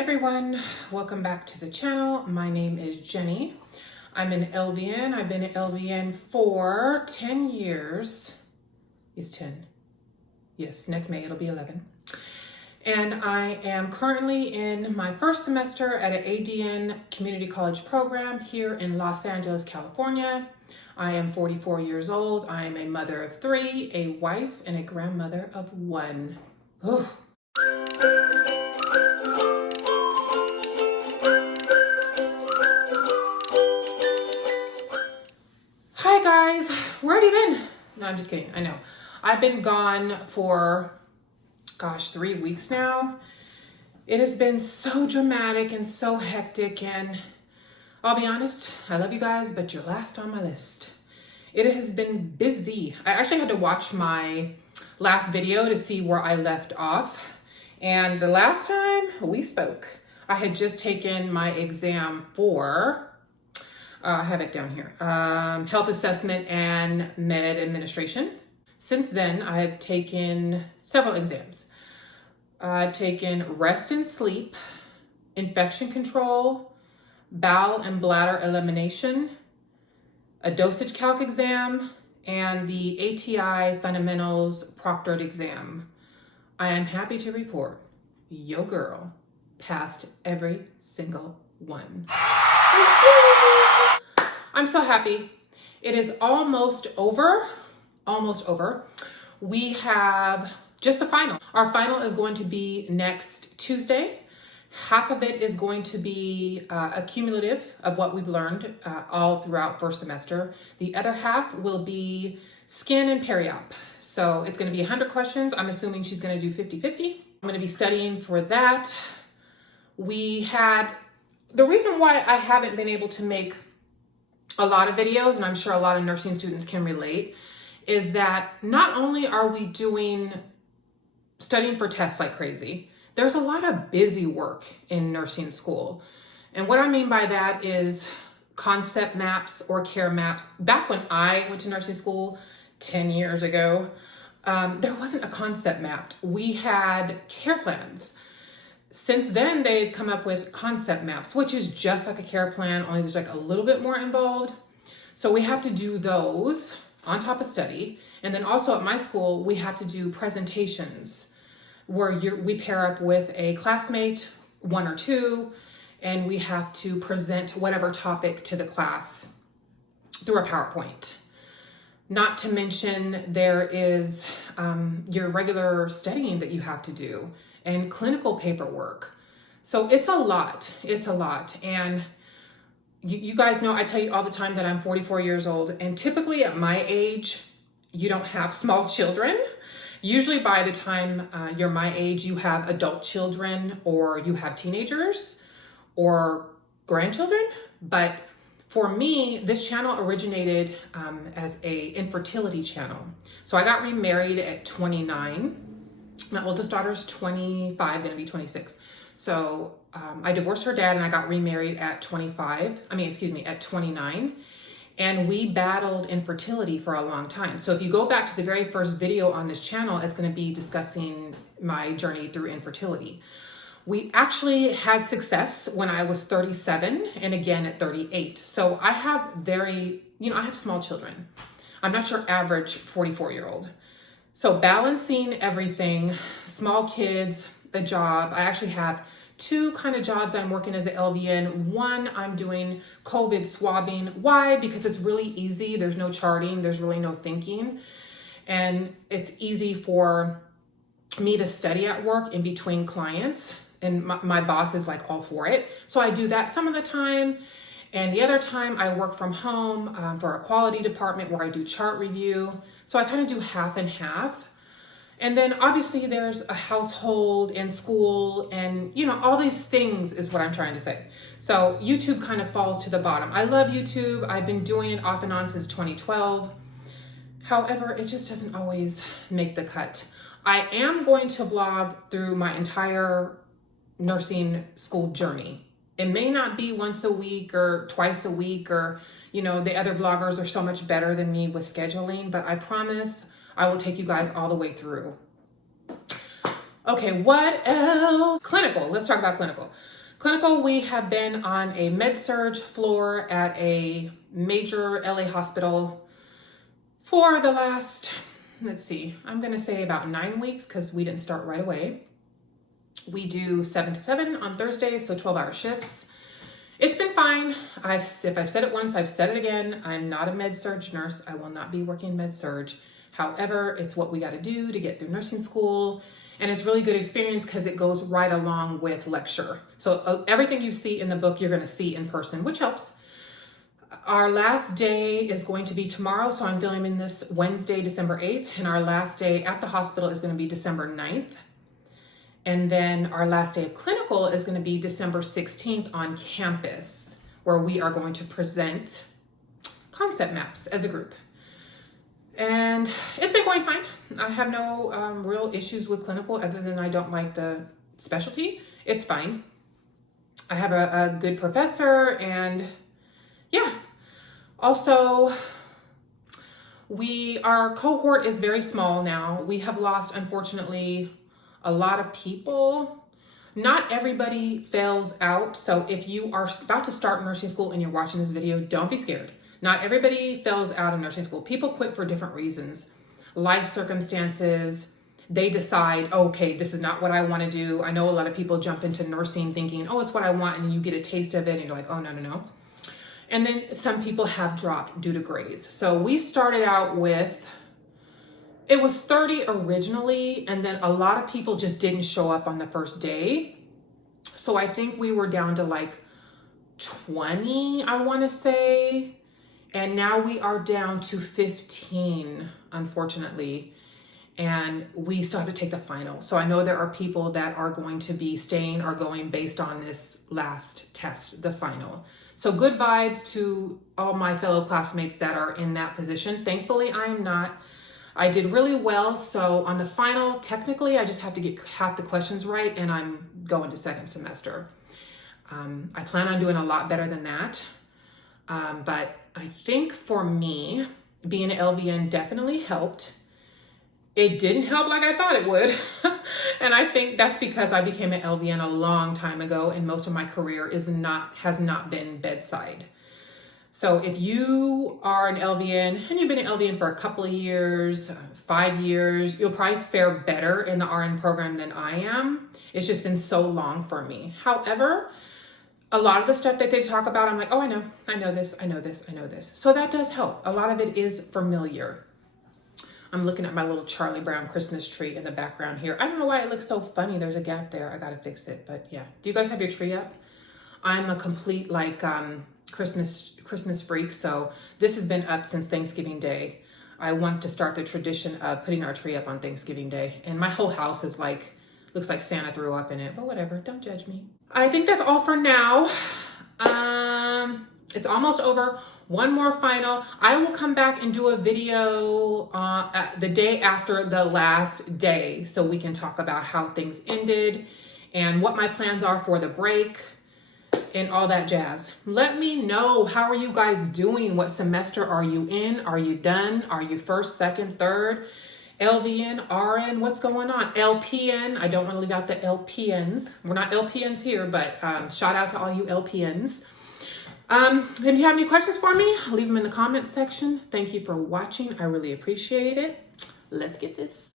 everyone, welcome back to the channel. My name is Jenny. I'm an LVN. I've been an LVN for 10 years. It's 10. Yes, next May it'll be 11. And I am currently in my first semester at an ADN community college program here in Los Angeles, California. I am 44 years old. I am a mother of 3, a wife, and a grandmother of 1. Ooh. Hi guys, where have you been? No, I'm just kidding. I know. I've been gone for, 3 weeks now. It has been so dramatic and so hectic, and I'll be honest, I love you guys, but you're last on my list. It has been busy. I actually had to watch my last video to see where I left off. And the last time we spoke, I had just taken my exam for I have it down here. Health assessment and med administration. Since then, I have taken several exams. I've taken rest and sleep, infection control, bowel and bladder elimination, a dosage calc exam, and the ATI fundamentals proctored exam. I am happy to report, yo girl passed every single one. I'm so happy. It is almost over, We have just the final. Our final is going to be next Tuesday. Half of it is going to be a cumulative of what we've learned all throughout first semester. The other half will be skin and peri-op. So it's gonna be 100 questions. I'm assuming she's gonna do 50-50. I'm gonna be studying for that. The reason why I haven't been able to make a lot of videos, and I'm sure a lot of nursing students can relate, is that not only are we studying for tests like crazy, there's a lot of busy work in nursing school. And what I mean by that is concept maps or care maps. Back when I went to nursing school 10 years ago, there wasn't a concept map. We had care plans. Since then, they've come up with concept maps, which is just like a care plan, only there's like a little bit more involved. So we have to do those on top of study. And then also at my school, we have to do presentations where we pair up with a classmate, 1 or 2, and we have to present whatever topic to the class through a PowerPoint. Not to mention there is your regular studying that you have to do and clinical paperwork. So it's a lot, And you guys know, I tell you all the time that I'm 44 years old, and typically at my age, you don't have small children. Usually by the time you're my age, you have adult children or you have teenagers or grandchildren. But for me, this channel originated as a infertility channel. So I got remarried at 29. My oldest daughter's 25, gonna be 26. So I divorced her dad and I got remarried at 29. And we battled infertility for a long time. So if you go back to the very first video on this channel, it's gonna be discussing my journey through infertility. We actually had success when I was 37 and again at 38. So I have I have small children. I'm not your average 44-year-old. So balancing everything, small kids, a job. I actually have 2 kind of jobs. I'm working as an LVN. One, I'm doing COVID swabbing. Why? Because it's really easy. There's no charting. There's really no thinking. And it's easy for me to study at work in between clients. And my boss is like all for it. So I do that some of the time. And the other time I work from home for a quality department where I do chart review. So I kind of do half and half. And then obviously there's a household and school and all these things is what I'm trying to say. So YouTube kind of falls to the bottom. I love YouTube. I've been doing it off and on since 2012. However, it just doesn't always make the cut. I am going to vlog through my entire nursing school journey. It may not be once a week or twice a week or the other vloggers are so much better than me with scheduling, but I promise I will take you guys all the way through. Okay, what else? Clinical, let's talk about clinical. Clinical, we have been on a med-surg floor at a major LA hospital for the last, let's see, I'm gonna say about 9 weeks because we didn't start right away. We do 7 to 7 on Thursdays, so 12-hour shifts. It's been fine. If I've said it once, I've said it again. I'm not a med-surg nurse. I will not be working med-surg. However, it's what we got to do to get through nursing school. And it's really good experience because it goes right along with lecture. So everything you see in the book, you're going to see in person, which helps. Our last day is going to be tomorrow. So I'm filming this Wednesday, December 8th. And our last day at the hospital is going to be December 9th. And then our last day of clinical is going to be December 16th on campus, where we are going to present concept maps as a group. And it's been going fine. I have no real issues with clinical other than I don't like the specialty. It's fine. I have a good professor, and yeah. Also, our cohort is very small now. We have lost, unfortunately, a lot of people. Not everybody fails out. So if you are about to start nursing school and you're watching this video, don't be scared. Not everybody fails out of nursing school. People quit for different reasons. Life circumstances, they decide, okay, this is not what I want to do. I know a lot of people jump into nursing thinking, oh, it's what I want, and you get a taste of it and you're like, oh, no. And then some people have dropped due to grades. So we started out with, it was 30 originally, and then a lot of people just didn't show up on the first day. So I think we were down to like 20, I want to say. And now we are down to 15, unfortunately. And we still have to take the final. So I know there are people that are going to be staying or going based on this last test, the final. So good vibes to all my fellow classmates that are in that position. Thankfully, I am not. I did really well. So on the final, technically, I just have to get half the questions right, and I'm going to second semester. I plan on doing a lot better than that. But I think for me, being an LVN definitely helped. It didn't help like I thought it would. And I think that's because I became an LVN a long time ago, and most of my career has not been bedside. So if you are an LVN and you've been an LVN for a couple of years, 5 years, you'll probably fare better in the RN program than I am. It's just been so long for me. However, a lot of the stuff that they talk about, I'm like, oh, I know this. So that does help. A lot of it is familiar. I'm looking at my little Charlie Brown Christmas tree in the background here. I don't know why it looks so funny. There's a gap there. I got to fix it. But yeah. Do you guys have your tree up? I'm a complete Christmas freak. So this has been up since Thanksgiving Day. I want to start the tradition of putting our tree up on Thanksgiving Day. And my whole house is like, looks like Santa threw up in it, but whatever. Don't judge me. I think that's all for now. It's almost over. One more final. I will come back and do a video the day after the last day so we can talk about how things ended and what my plans are for the break and all that jazz. Let me know, how are you guys doing? What semester are you in? Are you done? Are you first, second, third? LVN, RN, what's going on? LPN, I don't want to leave out the LPNs. We're not LPNs here, but shout out to all you LPNs. If you have any questions for me, leave them in the comments section. Thank you for watching. I really appreciate it. Let's get this.